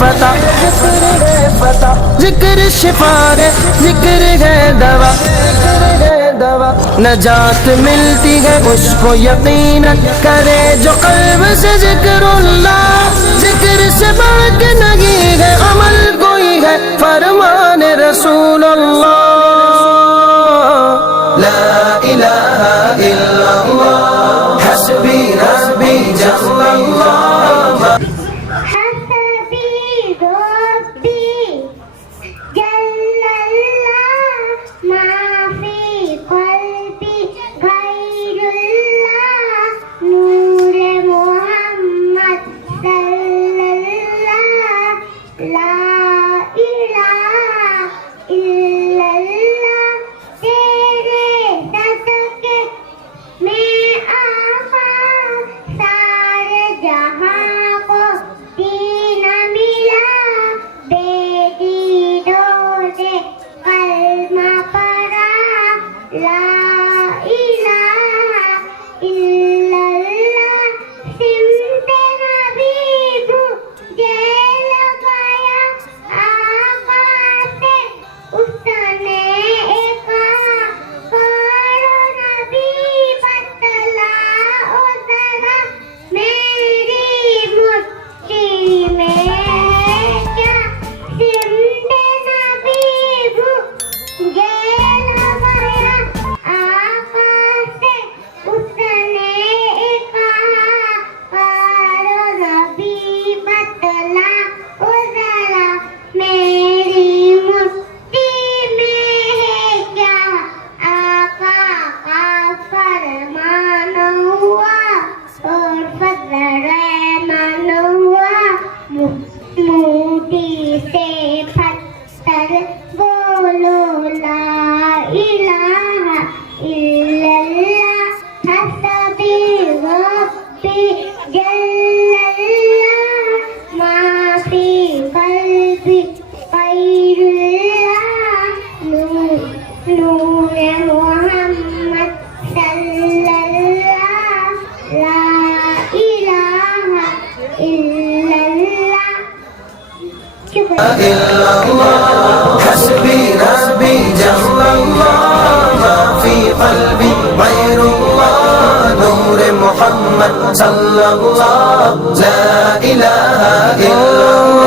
فتح، ذکر شفا ہے، ذکر ہے دوا، نجات ملتی ہے اس کو یقیناً کرے جو قلب سے ذکر اللہ، ذکر سے بڑھ کے نہیں ہے عمل کوئی ہے فرمان رسول اللہ، لا الہ الا اللہ حسبی ربی جل اللہ. حسبي ربي جل الله ما في قلبي غير الله نور محمد صلى الله لا إله إلا